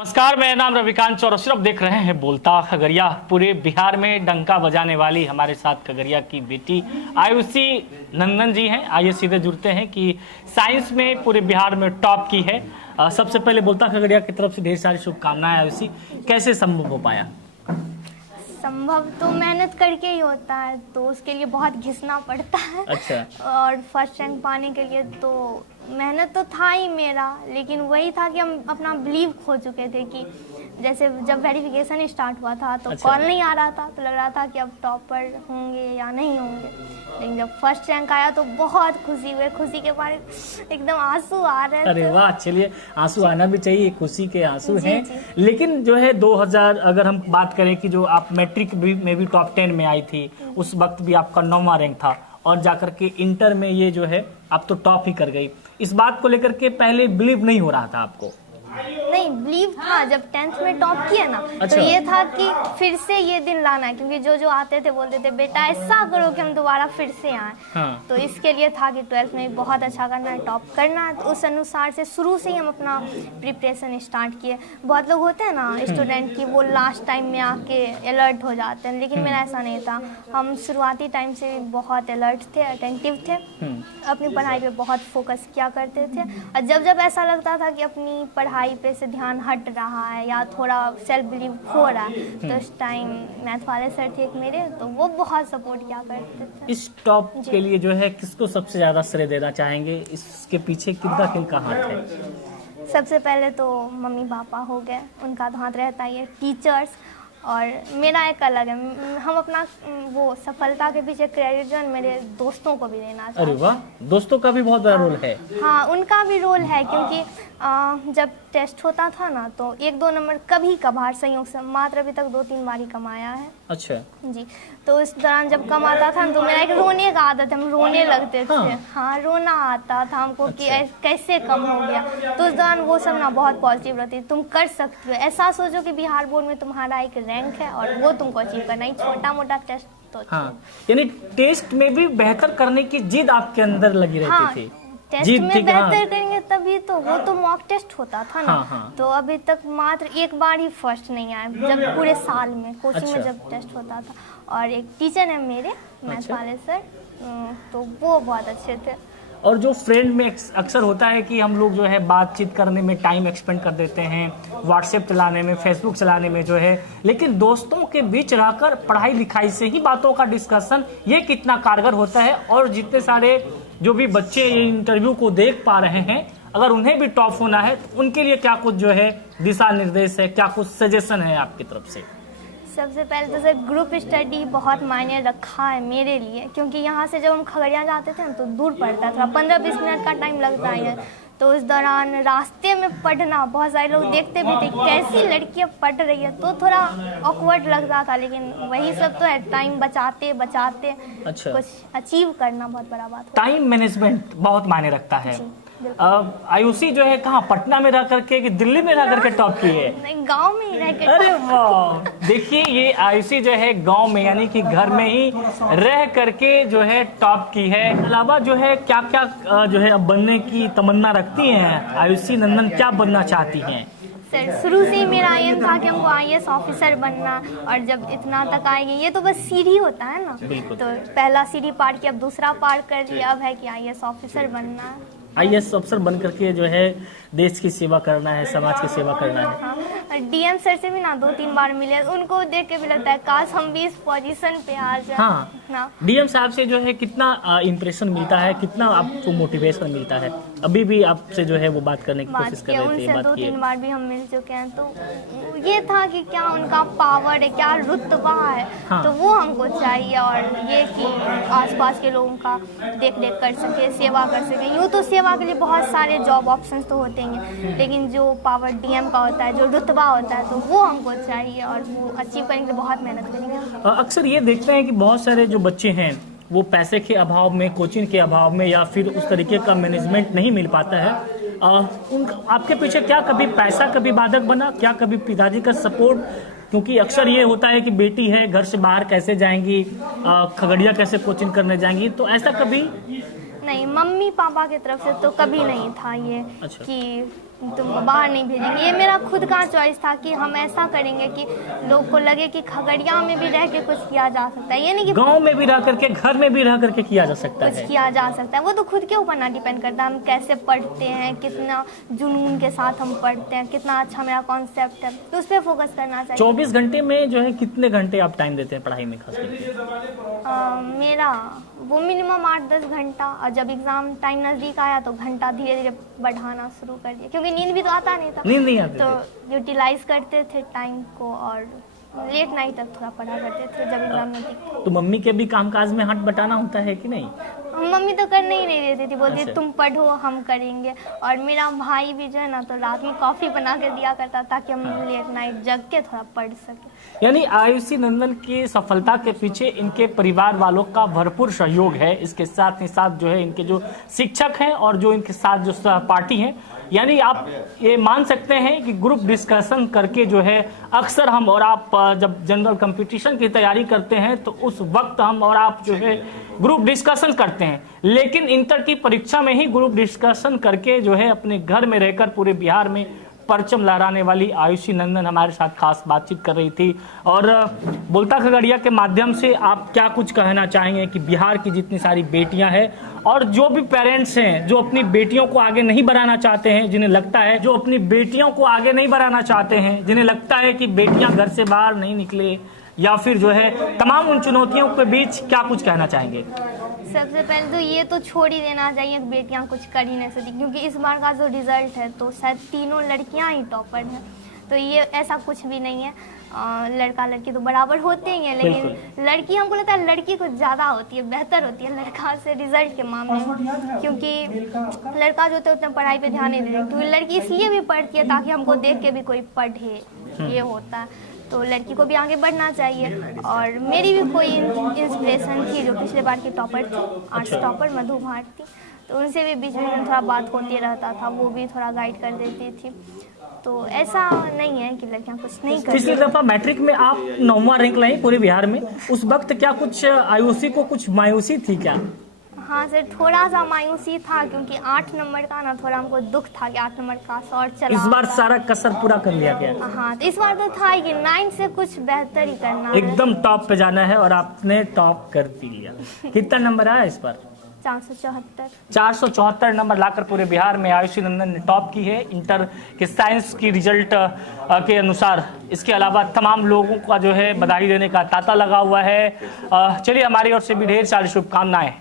नमस्कार, मेरा नाम रविकांत चौरसिया। आप देख रहे हैं बोलता खगड़िया। पूरे बिहार में डंका बजाने वाली हमारे साथ खगड़िया की बेटी आयुषी नंदन जी हैं। आइए सीधे जुड़ते हैं कि साइंस में पूरे बिहार में टॉप की है। सबसे पहले बोलता खगड़िया की तरफ से ढेर सारी शुभकामनाएं। आयुषी, कैसे संभव हो पाया? संभव तो मेहनत करके ही होता है, तो उसके लिए बहुत घिसना पड़ता है। अच्छा। और फर्स्ट रैंक पाने के लिए तो मेहनत तो था ही मेरा, लेकिन वही था कि हम अपना बिलीव खो चुके थे कि जैसे जब वेरिफिकेशन स्टार्ट हुआ था तो अच्छा। कॉल नहीं आ रहा था, तो लग रहा था कि अब टॉपर होंगे या नहीं होंगे। लेकिन जब फर्स्ट रैंक आया तो बहुत खुशी हुई, खुशी के बारे एकदम आंसू आ रहे थे। अरे वाह, चलिए, आंसू आना भी चाहिए, खुशी के आंसू जी, हैं। जी। लेकिन जो है 2000 अगर हम बात करें कि जो आप मैट्रिक में भी टॉप 10 में आई थी, उस वक्त भी आपका 9वां रैंक था, और जाकर के इंटर में ये जो है आप तो टॉप ही कर गई। इस बात को लेकर के पहले बिलीव नहीं हो रहा था आपको? नहीं, बिलीव था। जब 10th में टॉप किया ना, अच्छा। तो ये था कि फिर से ये दिन लाना है, क्योंकि जो आते थे बोलते थे बेटा ऐसा करो कि हम दोबारा फिर से आए। हाँ। तो इसके लिए था कि 12th में बहुत अच्छा करना है, टॉप करना है। तो उस अनुसार से शुरू से ही हम अपना प्रिपरेशन स्टार्ट किए। बहुत लोग होते हैं ना स्टूडेंट की वो लास्ट टाइम में आके अलर्ट हो जाते हैं, लेकिन मेरा ऐसा नहीं था। हम शुरुआती टाइम से बहुत अलर्ट थे, अटेंटिव थे, अपनी पढ़ाई पे बहुत फोकस किया करते थे। और जब ऐसा लगता था कि अपनी पढ़ाई पे से ध्यान हट रहा है या थोड़ा सेल्फ बिलीव खो रहा है, तो उस टाइम मैथ वाले सर थे एक मेरे, तो वो बहुत सपोर्ट किया करते थे। इस टॉप के लिए जो है किसको सबसे ज्यादा श्रेय देना चाहेंगे? इसके पीछे किनका हाथ है? सबसे पहले तो मम्मी पापा हो गए, उनका तो हाथ रहता ही है। टीचर्स, और मेरा एक अलग है। हम अपना वो सफलता के पीछे क्रेडिट जो है मेरे दोस्तों को भी देना चाहते हैं। अरे वाह, दोस्तों का भी बहुत बड़ा रोल है। हाँ, उनका भी रोल है, क्योंकि जब टेस्ट होता था ना तो 1-2 नंबर कभी कभार संयोग से मात्र अभी तक 2-3 बार ही कमाया है। अच्छा जी। तो इस दौरान जब कम आता था तो मेरा एक रोने का आदत है, हम रोने लगते थे। हाँ, रोना आता था हमको कि कैसे कम हो गया। तो उस दौरान वो सब ना बहुत पॉजिटिव रहती है, तुम कर सकते हो। ऐसा सोचो कि बिहार बोर्ड में तुम्हारा एक रैंक है और वो तुमको अचीव करना है, छोटा मोटा टेस्ट तो। हाँ, यानी टेस्ट में भी बेहतर करने की जिद आपके अंदर लगी रहती हाँ, थी। टेस्ट में बेहतर करेंगे तभी तो। वो तो मॉक टेस्ट होता था ना। हाँ। तो अभी तक मात्र एक बार ही फर्स्ट नहीं आया, जब पूरे साल में कोचिंग में अच्छा। जब टेस्ट होता था। और एक टीचर है मेरे मैथ वाले सर, तो वो बहुत अच्छे थे। और जो फ्रेंड में अक्सर होता है कि हम लोग जो है बातचीत करने में टाइम एक्सपेंड कर देते हैं, व्हाट्सएप चलाने में, फेसबुक चलाने में जो है, लेकिन दोस्तों के बीच रहकर पढ़ाई लिखाई से ही बातों का डिस्कशन ये कितना कारगर होता है। और जितने सारे जो भी बच्चे ये इंटरव्यू को देख पा रहे हैं, अगर उन्हें भी टॉप होना है तो उनके लिए क्या कुछ जो है दिशा निर्देश है, क्या कुछ सजेशन है आपकी तरफ से? सबसे पहले तो सर ग्रुप स्टडी बहुत मायने रखा है मेरे लिए, क्योंकि यहाँ से जब हम खगड़िया जाते थे ना तो दूर पड़ता था, 15-20 मिनट का टाइम लगता है। तो उस दौरान रास्ते में पढ़ना, बहुत सारे लोग देखते भी थे कैसी लड़कियाँ पढ़ रही है, तो थोड़ा ऑकवर्ड लगता था। लेकिन वही सब तो है, टाइम बचाते बचाते अच्छा। कुछ अचीव करना बहुत बड़ा बात है। टाइम मैनेजमेंट बहुत मायने रखता है। आयुषी जो है कहाँ, पटना में रह करके कि दिल्ली में रह करके टॉप की है? नहीं, गांव में ही रह के। अरे वाह, देखिए ये आयुषी जो है गांव में यानी कि घर में ही रह करके जो है टॉप की है। अलावा जो है क्या क्या जो है अब बनने की तमन्ना रखती हैं आयुषी नंदन, क्या बनना चाहती हैं? सर शुरू से ही मेरा एम था कि हमको IAS ऑफिसर बनना, और जब इतना तक आएंगे, ये तो बस सीढ़ी होता है ना। तो पहला सीढ़ी पार किया, अब दूसरा पार कर लिया, अब है कि IAS ऑफिसर बनना है। IAS अफसर बन करके जो है देश की सेवा करना है, समाज की सेवा करना है। हाँ, और DM सर से भी ना 2-3 बार मिले, उनको देख के भी लगता है काश हम भी इस पोजीशन पे आ जाए। हाँ, ना DM साहब से जो है कितना इम्प्रेशन मिलता है, कितना आपको मोटिवेशन मिलता है? अभी भी आपसे जो है वो बात करने की कोशिश कर रहे थे, उनसे बात किए? 2-3 बार भी हम मिल चुके हैं। तो ये था कि क्या उनका पावर है, क्या रुतबा है। हाँ। तो वो हमको चाहिए, और ये कि आसपास के लोगों का देख रेख कर सके, सेवा कर सके। यूँ तो सेवा के लिए बहुत सारे जॉब ऑप्शंस तो होते हैं, लेकिन जो पावर DM का होता है, जो रुतबा होता है, तो वो हमको चाहिए, और वो अचीव करने के लिए बहुत मेहनत करेंगे। अक्सर ये देखते हैं कि बहुत सारे जो बच्चे हैं वो पैसे के अभाव में, कोचिंग के अभाव में, या फिर उस तरीके का मैनेजमेंट नहीं मिल पाता है। आपके पीछे क्या कभी पैसा कभी बाधक बना? क्या कभी पिताजी का सपोर्ट? क्योंकि अक्सर ये होता है कि बेटी है, घर से बाहर कैसे जाएंगी, खगड़िया कैसे कोचिंग करने जाएंगी, तो ऐसा कभी? नहीं, मम्मी पापा की तरफ से तो कभी नहीं था ये। अच्छा। कि तुम बाहर नहीं भेजेंगे। ये मेरा खुद का चॉइस था कि हम ऐसा करेंगे कि लोग को लगे कि खगड़िया में भी रह के कुछ किया जा सकता है, ये नहीं कि गांव में भी रह करके, घर में भी रह करके किया जा सकता कुछ है। किया जा सकता है। वो तो खुद के ऊपर ना डिपेंड करता है हम कैसे पढ़ते हैं, कितना जुनून के साथ हम पढ़ते हैं, कितना अच्छा मेरा कॉन्सेप्ट है, तो उस पर फोकस करना चाहिए। 24 घंटे में जो है कितने घंटे आप टाइम देते हैं पढ़ाई में खास करके? मेरा वो मिनिमम 8-10 घंटा, और जब एग्ज़ाम टाइम नज़दीक आया तो घंटा धीरे धीरे बढ़ाना शुरू कर दिया, क्योंकि नींद भी तो आता नहीं था। नींद नहीं आती तो यूटिलाइज करते थे टाइम को, और लेट नाइट तक थोड़ा पढ़ा करते थे जब एग्ज़ाम नज़दीक था। तो मम्मी के भी कामकाज में हाथ बटाना होता है कि नहीं? मम्मी तो करने ही नहीं देती थी, बोलती अच्छा। तुम पढ़ो हम करेंगे। और मेरा भाई भी जो है ना, तो रात में कॉफ़ी बना के दिया करता ताकि हम लेट नाइट जग के थोड़ा पढ़ सकें। यानी आयुषी नंदन की सफलता के पीछे इनके परिवार वालों का भरपूर सहयोग है। इसके साथ ही साथ जो है इनके जो शिक्षक हैं और जो इनके साथ जो सहपाठी हैं, यानी आप ये मान सकते हैं कि ग्रुप डिस्कशन करके जो है अक्सर हम और आप जब जनरल कंपटीशन की तैयारी करते हैं तो उस वक्त हम और आप जो है ग्रुप डिस्कशन करते हैं, लेकिन इंटर की परीक्षा में ही ग्रुप डिस्कशन करके जो है अपने घर में रहकर पूरे बिहार में परचम लहराने वाली आयुषी नंदन हमारे साथ खास बातचीत कर रही थी। और बोलता खगड़िया के माध्यम से आप क्या कुछ कहना चाहेंगे कि बिहार की जितनी सारी बेटियां हैं और जो भी पेरेंट्स हैं जो अपनी बेटियों को आगे नहीं बढ़ाना चाहते हैं, जिन्हें लगता है जो अपनी बेटियों को आगे नहीं बढ़ाना चाहते हैं, जिन्हें लगता है कि बेटियां घर से बाहर नहीं निकले, या फिर जो है तमाम उन चुनौतियों के बीच क्या कुछ कहना चाहेंगे? सबसे पहले तो ये तो छोड़ ही देना चाहिए कि बेटियां कुछ कर ही नहीं सकती, क्योंकि इस बार का जो रिजल्ट है तो शायद तीनों लड़कियां ही टॉपर हैं। तो ये ऐसा कुछ भी नहीं है, लड़का लड़की तो बराबर होते ही हैं, लेकिन लड़की हमको लगता है लड़की कुछ ज़्यादा होती है, बेहतर होती है लड़का से रिजल्ट के मामले में, क्योंकि लड़का जो होता है उतना पढ़ाई पे ध्यान नहीं देते, क्योंकि लड़की इसलिए भी पढ़ती है ताकि हमको देख के भी कोई पढ़े, ये होता है। तो लड़की को भी आगे बढ़ना चाहिए। और मेरी भी कोई इंस्पिरेशन थी जो पिछले बार की टॉपर थी, आर्ट्स टॉपर मधु भारती, तो उनसे भी बीच में थोड़ा बात होती रहता था, वो भी थोड़ा गाइड कर देती थी। तो ऐसा नहीं है कि लड़कियां कुछ नहीं करती। पिछली दफा मैट्रिक में आप 9वां रैंक लाई पूरे बिहार में, उस वक्त क्या कुछ आयुषी को कुछ मायूसी थी क्या? हाँ सर, थोड़ा सा मायूसी था, क्योंकि 8 नंबर का ना थोड़ा हमको दुख था कि 8 नंबर का शॉर्ट चला। इस बार सारा कसर पूरा कर लिया गया? हाँ, तो इस बार तो था ही कि 9 से कुछ बेहतर ही करना है, एकदम टॉप पे जाना है, और आपने टॉप कर भी लिया। कितना नंबर आया इस बार? 474 नंबर लाकर पूरे बिहार में आयुषी नंदन ने टॉप की है इंटर के साइंस की रिजल्ट के अनुसार। इसके अलावा तमाम लोगों का जो है बधाई देने का तांता लगा हुआ है। चलिए, हमारी ओर से भी ढेर सारी शुभकामनाएं।